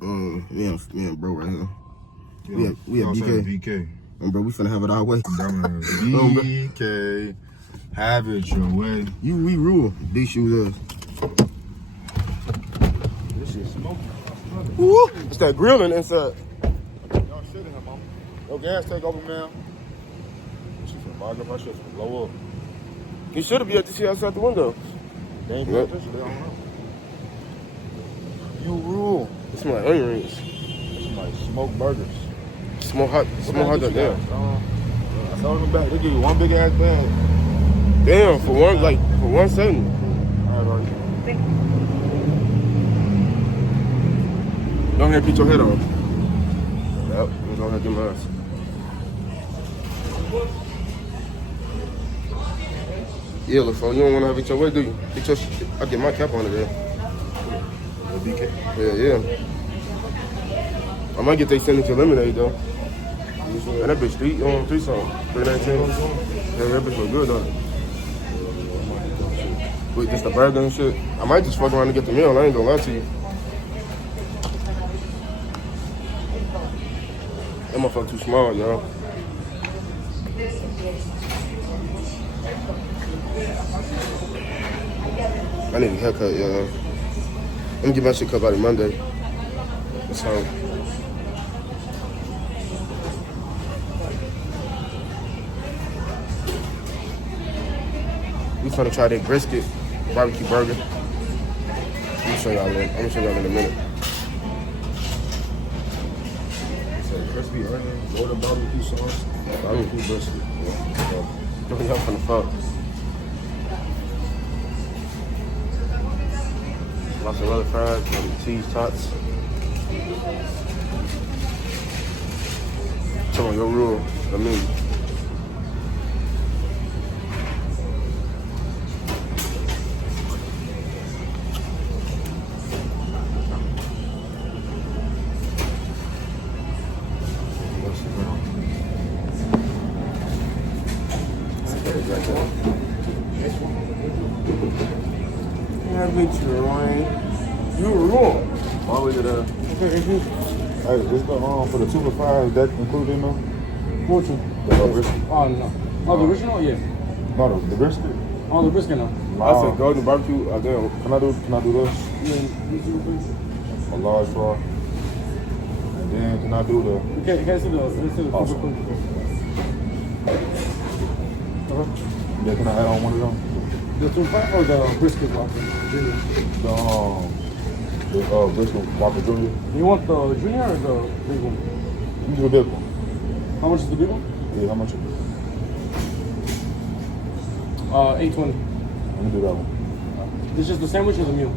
Me and bro right here. Yeah, we at BK. Bro, we finna have it our way. BK, have it your way. We rule. These shoes is. This shit smoking. Woo! It's that grilling inside. Y'all shit in here, mama. No gas take over, man. She finna bog up our shit, finna blow up. You should have been able to see outside the window. They ain't paying attention, they don't know. You rule. It smell like onion rings. It smell like smoked burgers. Small hot dog there. I told them back, they give you one big ass bag. Damn, for 170. All right, buddy. Go ahead and put your head on. Yep, go ahead and get my ass. Yeah, look, so you don't want to have it your way, do you? I get my cap on it there. BK? Yeah. I might get they signature lemonade though. And that bitch three something. 319. Yeah, that bitch look good though. With just the burger and shit. I might just fuck around and get the meal, I ain't gonna lie to you. That motherfucker too small, y'all. I need a haircut, y'all. I'm gonna get my shit cut by Monday. So we finna try that brisket barbecue burger. I'm gonna show y'all in a minute. So crispy onion, golden barbecue sauce, barbecue brisket. Y'all finna fuck. Mozzarella fries, maybe cheese tots. Come on, your rule. The menu. You were wrong. Why was it Hey, is the for the 2 for $5, is that included in there? Which one? The brisket? Oh, no. Oh, the original? Yeah. No, the brisket. Oh, the brisket, no. I said golden barbecue. Damn. Can I do this? Yeah, A large fry. And then can I do the? Okay, can I see the Awesome. Yeah, can I add on one of them? The 2-5 or the brisket Whopper? The brisket Whopper Junior. You want the junior or the big one? You do the big one. How much is the big one? Yeah, how much is it? $8.20. Let me do that one. This is just the sandwich or the meal?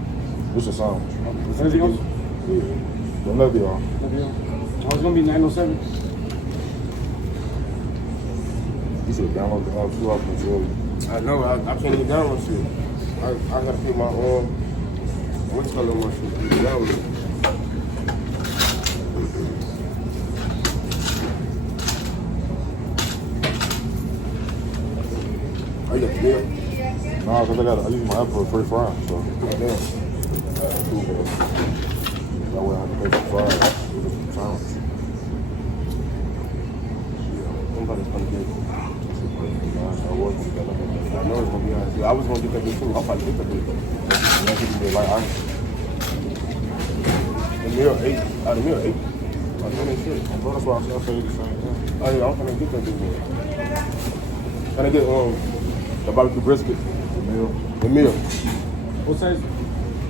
This is a sandwich. Anything else? Yeah. Don't let me on. I was gonna be $9.07. You should download the app too often, really. I know. I can't even download shit. I gotta pay my what's called my shit? Download it. Oh, you got the meal? Nah, cause I use my app for free fries, so. Damn. Cool, bro. That way I have to pay for fries. Sandwich. Somebody's gonna get it. I know it's gonna be honest. I was gonna get that bitch too. I'll probably get that bitch. Like I. The meal 8. The meal 8. I know that shit. That's why I say the same thing. Oh yeah, I'm gonna get that bitch. Can I get the barbecue brisket? The meal. What size?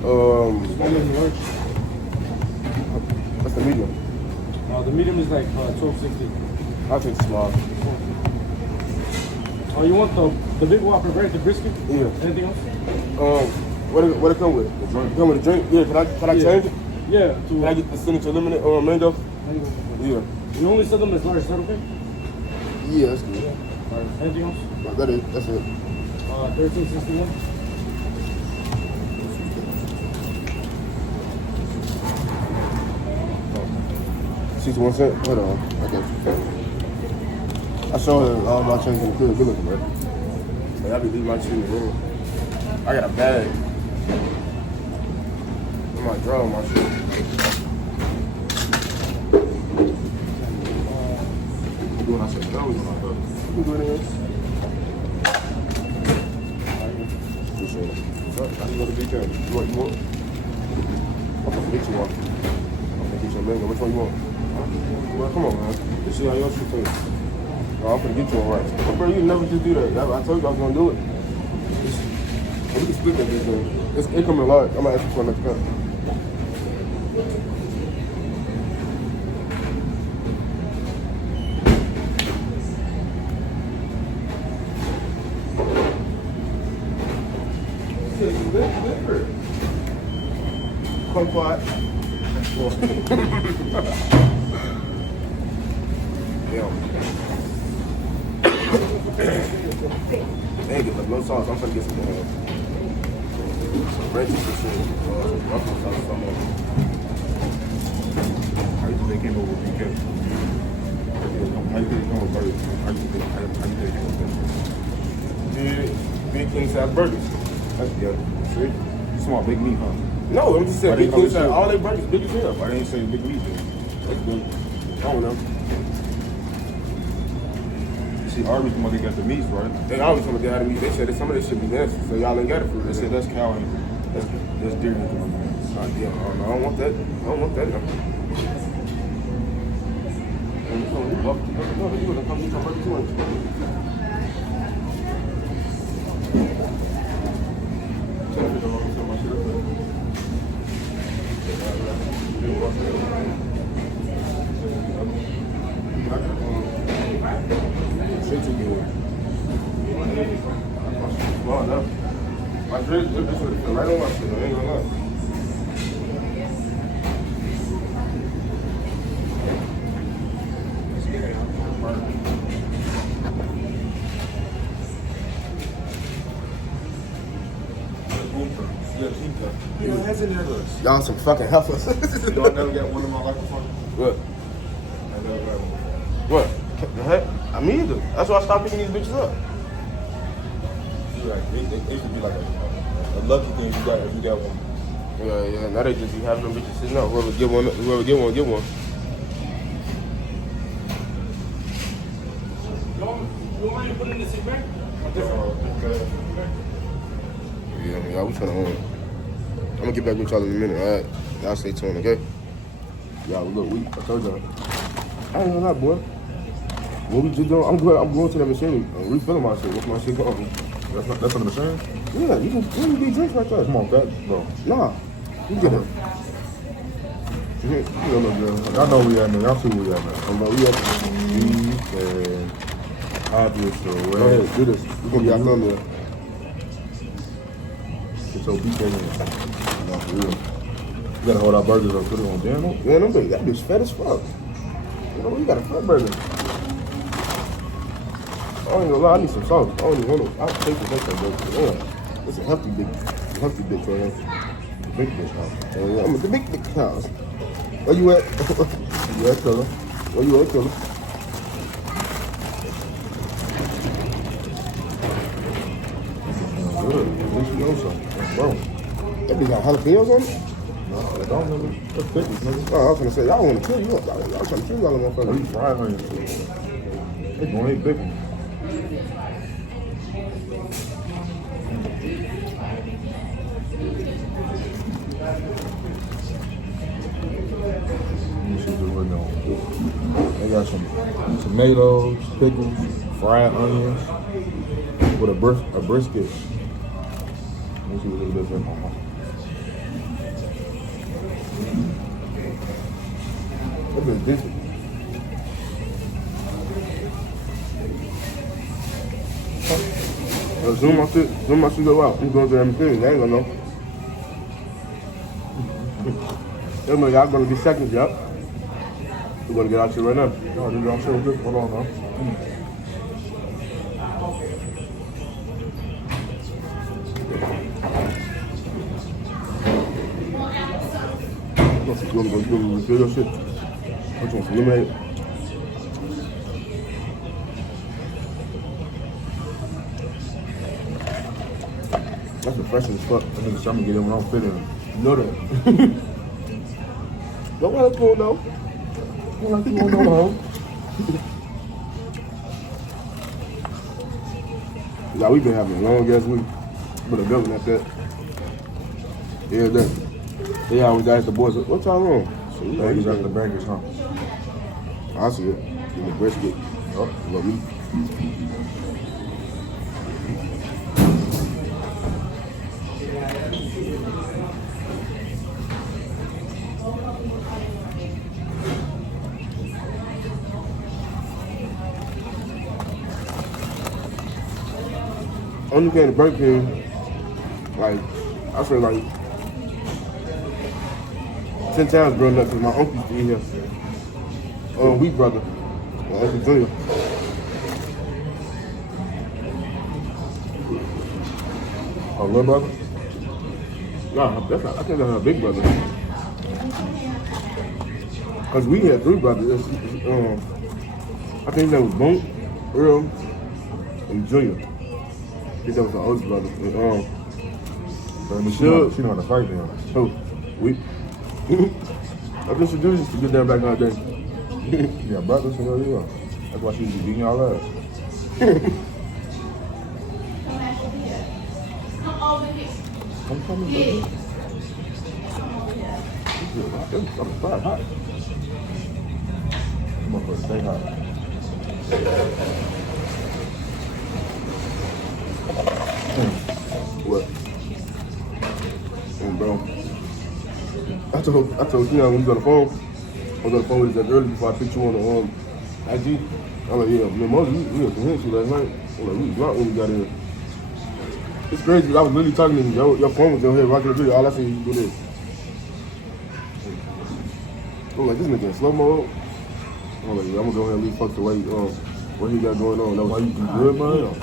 Small, medium, large. What's the medium? The medium is like $12.60. I'll take the small. Oh, you want the big Whopper, right? The brisket? Yeah. Anything else? What it come with? The drink. Come with a drink? Yeah. Can I change it? Yeah. Can I get the signature lemonade mango? Yeah. You only sell them as large. Is that okay? Yeah, that's good. All right. Anything else? That's it. $13.61. $0.61 cent? Hold on. I got you. I saw all my change in the crib. Good looking, bro. Like, I be leaving my shit in the room. I got a bag. I might draw my shit. can do it in. Appreciate it. What's up? How you go to BK? You want? I'm gonna get you one. I'm gonna get you a mango. Which one you want? Well, come on, man. Let's see how your shit tastes. No, I'm gonna get you one right. But bro, you never just do that. I told you I was gonna do it. We can split that bitch thing. It coming large. I'm gonna ask you for another cup. Kumquat. Yeah. They ain't get no sauce. I'm trying to get some red cheese and shit. Ruffles sauce or something. How you think they came over with BK? How you think they come with burgers? How you think they came with that? Big king size burgers. That's good. See? You small big meat, huh? No, I'm just saying big king size. All they burgers big as hell. Why they ain't say big meat then? That's good. I don't know. See, Arby's the one that got the meats, right? They always come with the meat. They said that some of this shit be nasty, so y'all ain't got it for real. They said that's cow and that's deer meat. Yeah, I don't want that. I don't want that. No. You gonna come eat some burger too? Shit too good. Well, no. My drink, this is right on my shit. I ain't gonna lie. Y'all some fucking heifers. You know, I never got one of my life before. What? I never got one. What? The heck? I mean, either. That's why I stopped picking these bitches up. Like, it should be like a lucky thing you got if you got one. Yeah. Now they just be having them bitches sitting out. Whoever get one, get one. You want me to put in the seat back? Yeah, we trying to I'm gonna get back with y'all in a minute, alright? Y'all stay tuned, okay? Y'all, look, I told y'all. I ain't gonna lie, boy. What we just doing, I'm going to that machine and refilling my shit. What's my shit going? That's on the machine? Yeah, you can get drinks like that. Come on, bro. Nah, you get it. You don't know, girl. Y'all know where we at, man. Y'all see where we at, man. I'm like, we at Beef and obviously, Go ahead, do this. We're gonna be out thumbnail. Get your beef in. No, for real. You gotta hold our burgers up, put it on Daniel. Yeah, that bitch fat as fuck. You know, you got a fat burger. I ain't gonna lie, I need some sauce. I don't even want to. I'll take the next burger. Yeah. It's a hefty bitch right here. The big bitch house. Yeah, I'm at the big house. Where you at? Where you at, fella? Where you at, fella? Good. At least you know something. Bro. That bitch got jalapenos on it? No, they don't, nigga. That's thickness, nigga. Oh, I was gonna say, y'all want to kill you. Y'all trying to kill y'all motherfuckers. We fried onions. They gonna eat bacon. They got some tomatoes, pickles, fried onions with a brisket. Let me see what it is in. That bitch busy. Zoom my shit go out. I'm going to everything. They ain't gonna know. They know y'all gonna be seconds, yup. We're gonna get out here right now. No, dude, I'm sure good. Hold on, man. You wanna go refill your shit? Which one's lemonade? That's refreshing as fuck. I think I'm gonna get in when I'm feeling. You know that. Don't let us go, no. Don't let you know. Yeah, we've been having a long ass week. But a good one at that. Yeah, that. They always ask the boys, what y'all on? So we Baggage after baggage, huh? I see it. In the brisket. Oh, love me. Only came to Burger King, like, I feel like 10 times growing up because my uncle used to eat here. Wheat brother, my Uncle Junior. Oh, little brother? Nah, that's not, I think that's her big brother. Because we had 3 brothers. I think that was Bunk, Earl, and Junior. I think that was the oldest brother. And, She know how to fight then. so, we. I think she used to get down back in our day. Yeah, brothers, hell yeah. That's why she used to beating y'all ass. I'm coming, baby. I'm fried hot. I'm gonna stay hot. What? And bro, I told you when we was on the phone, I was on the phone with you that early before I picked you on the IG. I'm like, yeah, man, Moses, we was convinced you last night. I'm like, we was drunk when we got in. It's crazy, I was literally talking to you, your phone was in here rocking the video, all I see you do this. I'm like, this nigga in slow mode. I'm like, yeah, I'm gonna go ahead and leave fuck the way, what he got going on. That was Why you do good, man?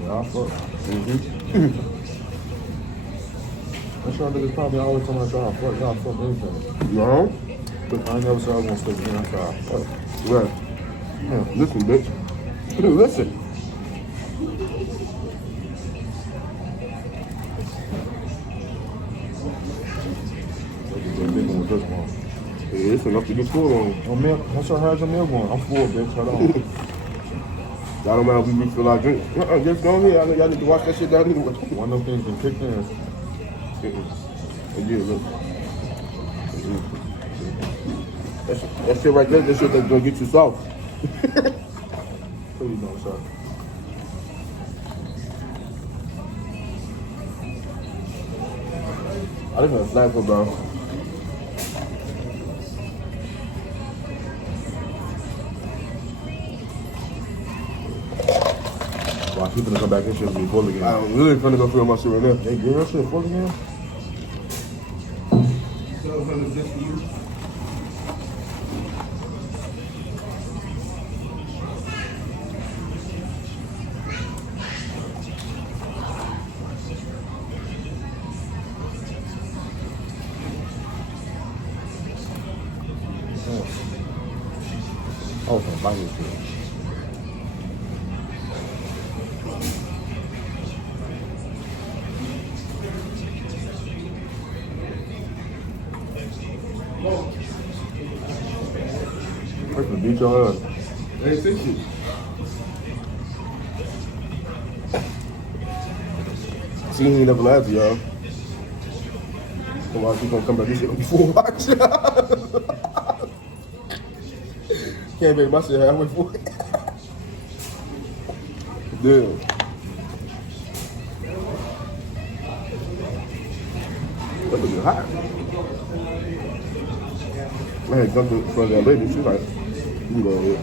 Yeah, I fuck. That's y'all niggas probably always talking about y'all fuck. Y'all fuck anything. You know? But I never said I was gonna stay with y'all fuck. Right. Yeah, listen, bitch. Listen. With this one. Yeah, it's enough to get full on. Oh, milk. What's your how's your milk going? I'm full, bitch. Hold on. Y'all don't mind if we refill our drink. Just go ahead. I know y'all need to watch that shit down anyway. One of them things been kicked in. Yeah, look. That shit right there, that shit that's gonna get you soft. Please don't suck. I didn't have a flag for bro. Watch, you gonna come back and shit and be full again. I'm really finna go fill my shit right now. Hey, girl, that shit full again? Oh, some bite shit. I'm gonna beat your ass. Hey, say shit. See, he ain't never lied to y'all. So why she gonna come back? This shit gonna be full watch. Can't make my shit halfway full. Damn. That was hot. I had something from that lady. She's like, you go ahead.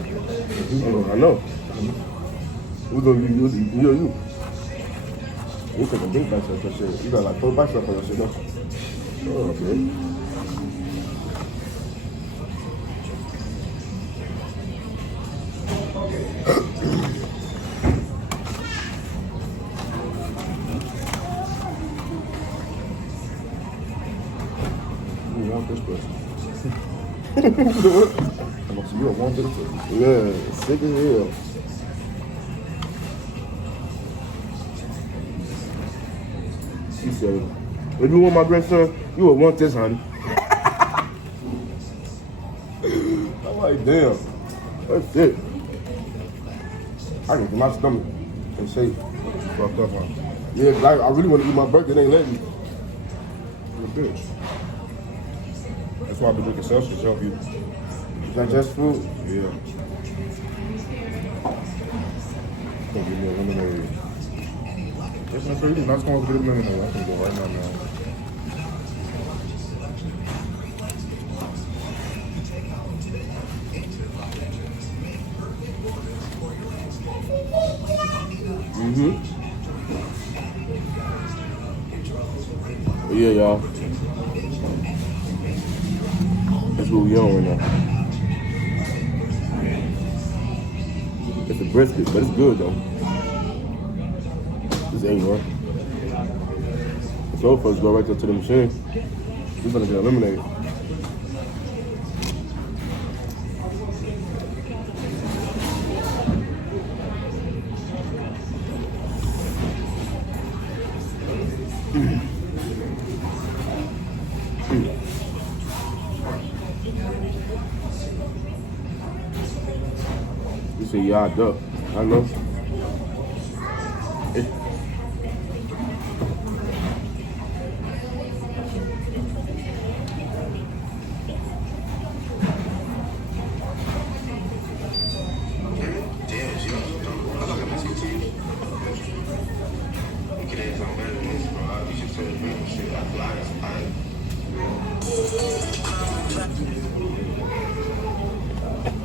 I know. We're gonna use you. You take a big bites off that shit. You got like 4 bites off of that shit, though. Oh, okay. You want this person. You don't want this person. Yeah, sick as hell. She said, if you want my grandson, you would want this, honey. I'm like, damn. That's it. I can get my stomach in shape. Fucked up, huh? Yeah, 'cause I really want to eat my birthday. They ain't letting me. You're a bitch. That's why I've been drinking Celsius to help you. Digest food. Yeah. Don't give me a lemonade. That's not crazy. Not going to get a lemonade. I'm going to go right now, man. But yeah, y'all. That's what we on right now. It's a brisket, but it's good though. This ain't one. So first go right there to the machine. We're gonna get eliminated. You say y'all duck. I know.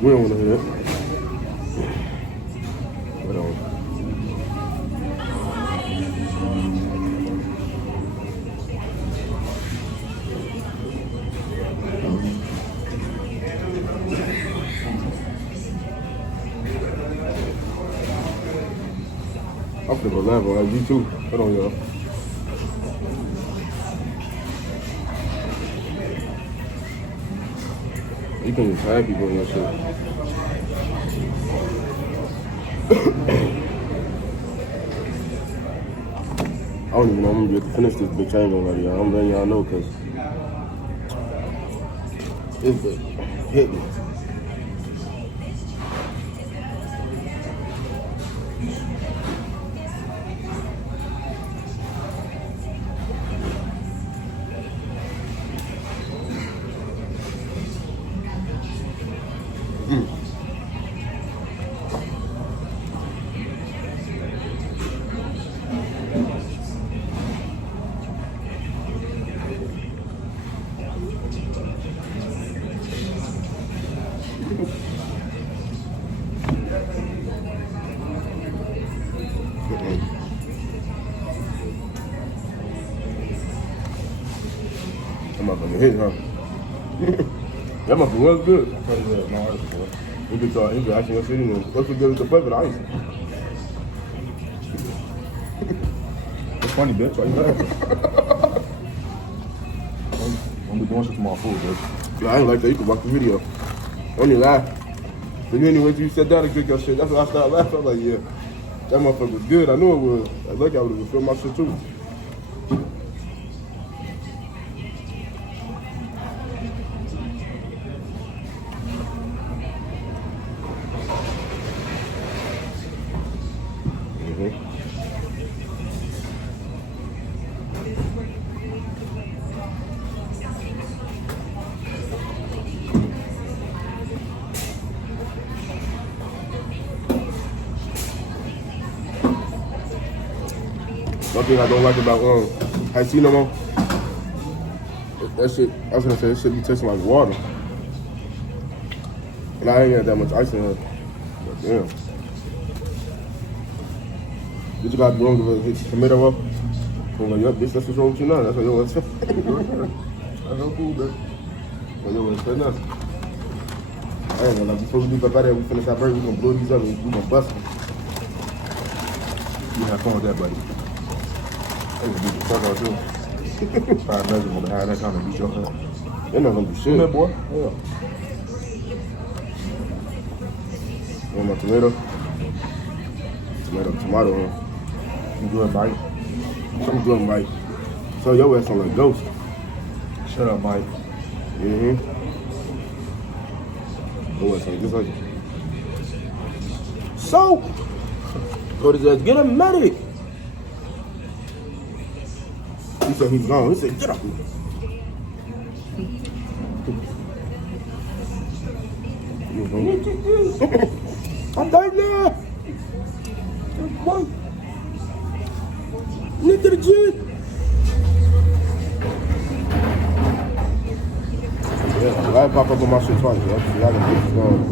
We don't want to hear that. Whatever. I'm finna go live on IG too. Hold on, y'all. You can just tag people in your shit. I don't even know I'm gonna be able to finish this bitch. I ain't gonna lie to y'all. I'm letting y'all know because it's hit me. That motherfucker hit, huh? That motherfucker was good. I told you that. No, ice, boy. You could actually sit in there. What's the good with the bucket ice? It's funny, bitch. Why you laughing? I'm be doing shit to my food, bitch. Yeah, I ain't like that. You can watch the video. Only laugh. But then anyway, you sat down and drink your shit. That's when I started laughing. I was like, yeah, that motherfucker was good. I knew it was. I was like, I would have filmed my shit too. One thing I don't like about I see no more. That shit, I was gonna say, that shit be tasting like water. And I ain't got that much ice in it. But damn. Did you got to go and hit the tomato up? I'm like, yup, bitch, that's what's wrong with you now. That's what you want to say. That's no cool, bitch. That's what you want to say. I ain't gonna lie, before we leave up out there, we finish our burger, we gonna blow these up and we gonna bust them. You have fun with that, buddy. They gonna beat the fuck out too. Five measures gonna have that kind of beat your head. They're not gonna do Come shit. here, boy. Yeah. Want my tomato? Tomato, huh? You good, Mike? I'm good, Mike. So your ass on like ghost. Shut up, Mike. Your ass on just like so. Told his ass, get a medic. He said he's gone. He said, get up. I'm dying now. Need to the gym. Yeah, I pop up on my shit twice, yo. See, I can get this going.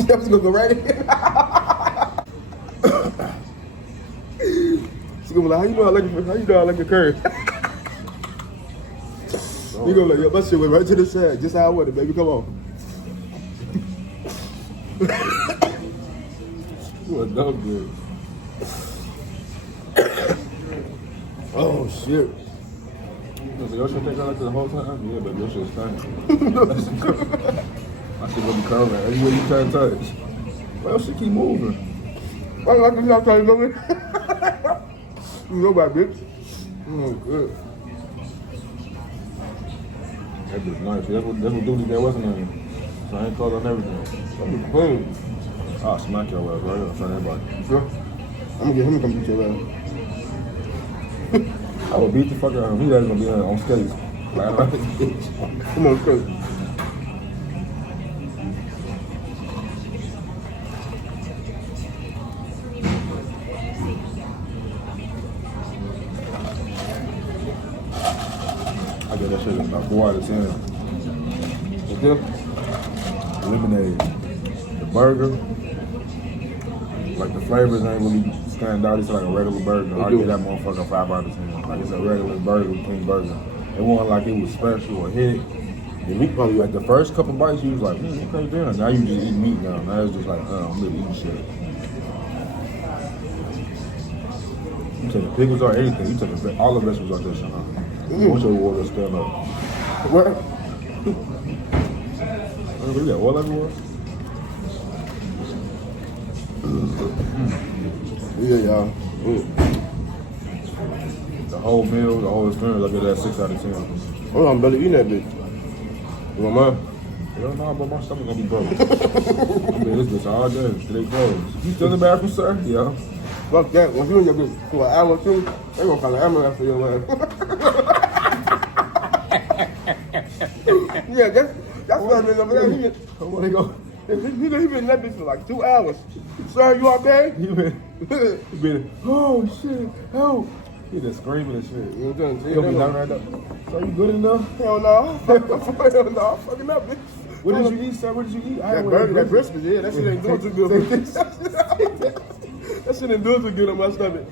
Steps gonna go right in. She gonna be like, how you know I like the curve? You gonna like, yo, my shit went right to the side, just how I want it, baby. Come on. You a dumb dude. Oh shit. So your shit take out like the whole time? Yeah, but your shit's stinking. My shit gonna be curving everywhere you try to touch. Why your shit keep moving? Why like this y'all trying to know me? You know about bitch. Oh, good. That bitch nice. That's what dude that wasn't in it. So I ain't called on everything. That bitch clean. I'll smack your ass right here in front of everybody. Sure. I'm gonna get him to come beat your ass. I will beat the fuck out of him. He gonna be on skates. Flat around the bitch. Come on, straight. I get that shit about 4 out of 10. What's this? Lemonade. The burger, like the flavors ain't really stand out. It's like a regular burger. I give that motherfucker 5 out of 10. Like it's a regular burger, King Burger. It wasn't like it was special or hit. The meat probably like the first couple bites you was like, okay, damn. Now you just eat meat now. Now it's just like, I'm really eating shit. You take the pickles or anything. You take all the vegetables out there, son. What's your water stand up? What? Look at that, oil everywhere. Yeah, y'all. The whole meal, the whole experience, I give that 6 out of 10. Hold on, I'm better eating that bitch. You want mine? Hell no, but my stomach gonna be broke. I'm in this bitch all day, straight clothes. You still in the bathroom, sir? Yeah. Fuck that. Once you in your bitch for an hour or two, they gonna call an ambulance for your ass. Yeah, that's what I mean over there. Where they go? He been in that bitch for like 2 hours. Sir, you okay? He been, oh shit, help. He just screaming and shit. You know what I'm saying? He gonna be down right now. So you good enough? Hell no. Hell no. I'm fucking up, bitch. What did you eat, sir? What did you eat? That burger, that brisket, yeah, that shit ain't doing too good. That shit ain't doing too good on my stomach.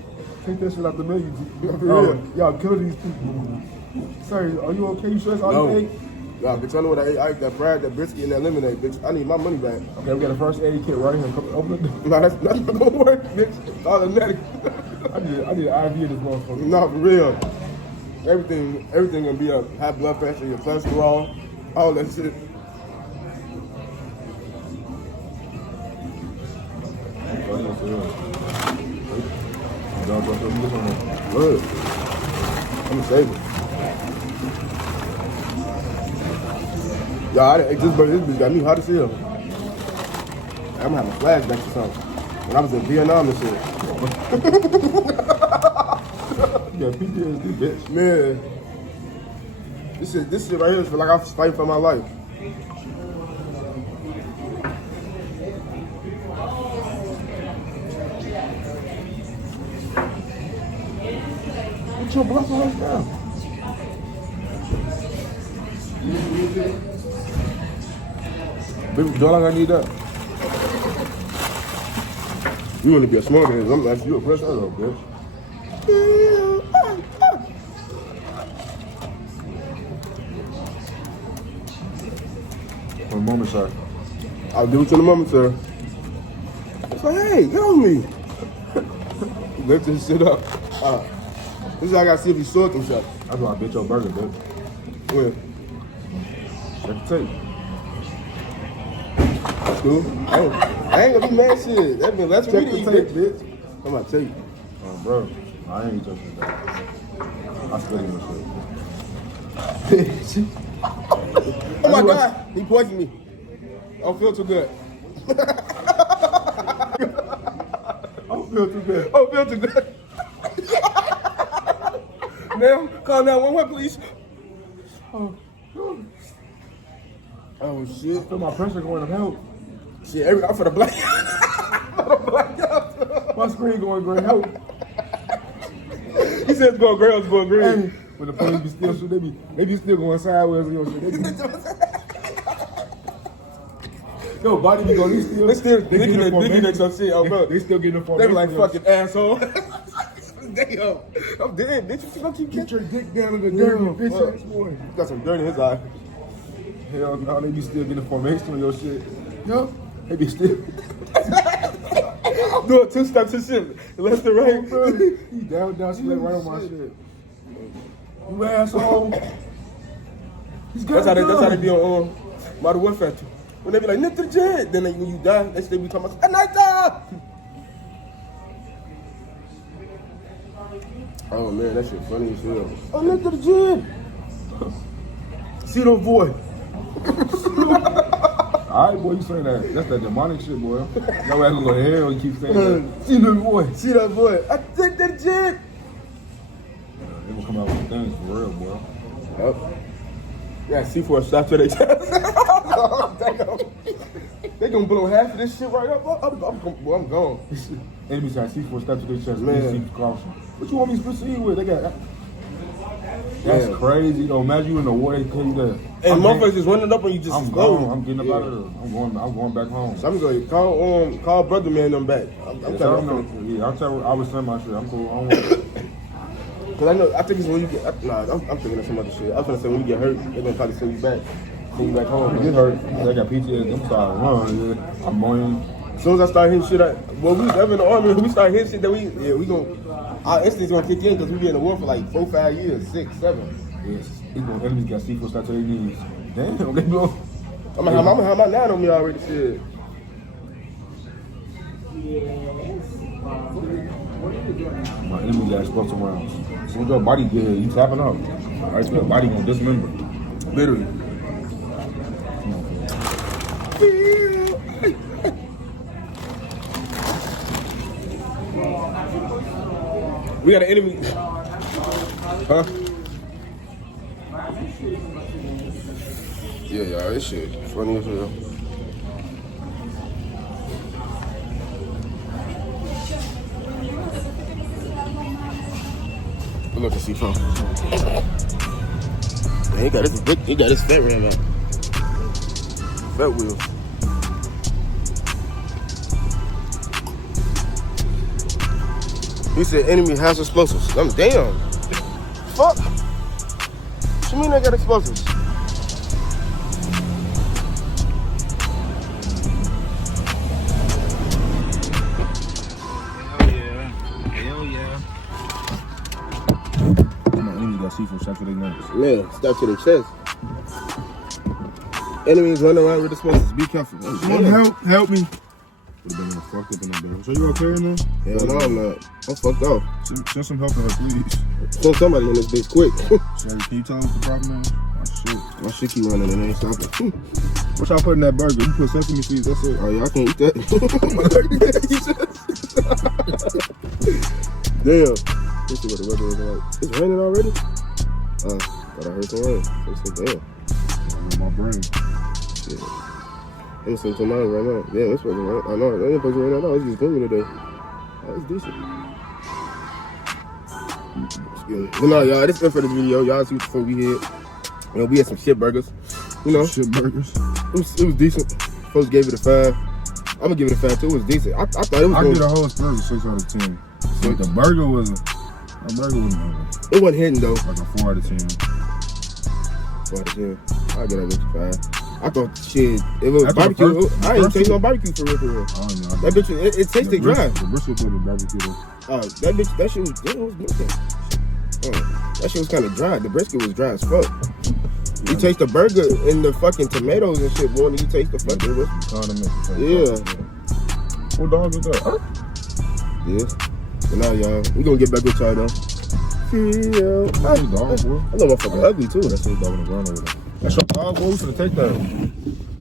Take that shit out the menu. real. Y'all kill these people. Sir, are you okay? You sure that's all No. you ate? Y'all, bitch, I know what I ate. I ate that fried, that brisket, and that lemonade, bitch. I need my money back. Okay, we got a first aid kit right here. Come open it. No, that's not gonna work, bitch. It's automatic. I need an IV in this motherfucker. No, for real. Everything gonna be up. High blood pressure, your cholesterol, all that shit. Good. I'm gonna save it. Y'all, I ate this burger. This bitch got me hot as hell. I'm having flashbacks or something. When I was in Vietnam and shit. Yeah, PTSD, bitch. Man. This shit right here is like I was fighting for my life. Get your blood right now. Baby, don't I need that? You want to be a smart man. I'm asking you a question. I don't know, bitch. For a moment, sir. I'll give it to the moment, sir. It's like, hey, get on me. Lift this shit up. This is how I gotta see if he sort himself. That's why I bet your burger, bitch. When? Check the tape. Cool. I ain't gonna be mad shit. That's what Check we the eat, tape, bitch. I'm about to tell you. Bro, I ain't touching that. I still eat my shit. Oh my God, he poisoned me. I don't feel too good. I don't feel too good. I don't feel too good. Now, call 911, please. Oh shit. I feel my pressure going to help. Shit, I'm for the black. I'm for the black out. My screen going great help. He said it's going green, it's going green. Hey, when the police be still shooting, they be still going sideways on your shit. Yo, body be going, They still digging at some shit, oh bro. They still getting the phone. They be like, fucking asshole. Damn, I'm dead, bitch. You gonna keep Get your dick down in the dirt, you bitch ass boy. Got some dirt in his eye. Hell no, they be still getting the formation on your shit. Yo, they be still. Doing 2 steps and shit. Left and right. Bro, he down, split right on my shit. You asshole. That's how they be on Modern Warfare 2. When they be like, nip to the jet. Then when you die, they still be talking about, Anita! Oh man, that shit funny as hell. Oh, nip to the jet. See those boy. Alright, boy, you saying that. That's that demonic shit, boy. Your ass gonna go to hell and keep saying that. See that boy. See that boy. I think that jet. They gonna come out with things for real, boy. Yep. Yeah, C4 shot to their chest. They gonna blow half of this shit right up. I'm gone. Enemies got C4 stuck to their chest. Man. Caution. What you want me to proceed with? They got. That's crazy though. Imagine you in the war, they tell you that. And motherfuckers just running up on you, just I'm gone. I'm getting up out of there. I'm going back home. So I'm gonna call brother man them back. I'm telling you. Yeah, I was saying my shit. I'm cool. I don't want. Cause I think it's when you get. I'm thinking of some other shit. I was gonna say when you get hurt, they're gonna try to send you back home. Get hurt. They got PTSD. I'm starting to run. Yeah. I'm going. As soon as I start hitting shit, we was ever in the army. We start hitting shit that we gonna. Our instincts gonna kick in because we be in the war for like 4, 5 years, 6, 7. Yes. Enemies got C4 stuck to their knees. Damn, they blow. I'm gonna have my 9 on me already. Shit. My enemy got explosive rounds. As soon as your body get here, you tapping out. Right, your body gonna dismember. Literally. We got an enemy. Huh? Yeah, y'all, this shit funny as hell. Look at C4. He got his fat ram out. Fat wheels. He said enemy has explosives. I'm damn. Fuck. What you mean I got explosives? Hell yeah. My enemy got C4 stuck to their nose. Man, stuck to their chest. Enemies running around with explosives. Be careful. Oh, Help me. Would've been fucked up in that bitch. So you okay now? Hell no, I'm not. I'm fucked off. Send some help to her, please. Send somebody in this bitch quick. Sorry, can you tell us the problem now? My shit keep running and ain't stopping. What y'all put in that burger? You put sesame seeds, that's it. Oh yeah, I can't eat that. Damn. Let's see what the weather is like. It's raining already? Thought I heard some rain. I said, damn. My brain. Yeah. I'm saying to mine right now. Yeah, it's supposed to rain. I know. It ain't supposed to rain at all. It's just gloomy today. Oh, it's decent. But no, y'all, this is it for the video. Y'all see before we hit. You know, we had some shit burgers. You know, shit burgers. It was decent. Folks gave it a 5. I'm gonna give it a 5 too. It was decent. I thought it was. I give the whole burger 6 out of 10. But the burger wasn't. It wasn't hidden though. Like a 4 out of 10. 4 out of 10. I'll get that bitch a 5. I thought shit. It was That's barbecue. the first- I ain't taste no barbecue for real. I don't know. That bitch, it tasted dry. The brisket was barbecue though. That bitch, that shit was good. That shit was kind of dry. The brisket was dry as fuck. You taste the burger and the fucking tomatoes and shit, boy, and you taste the fucking Condiments. Yeah. What dog is that? Huh? Yeah. But now, y'all, we gonna get back with y'all though. Yeah. That's dog, boy. I know motherfucker ugly too. That's his dog on the ground over there. That's your dog, boy. We should have taken that.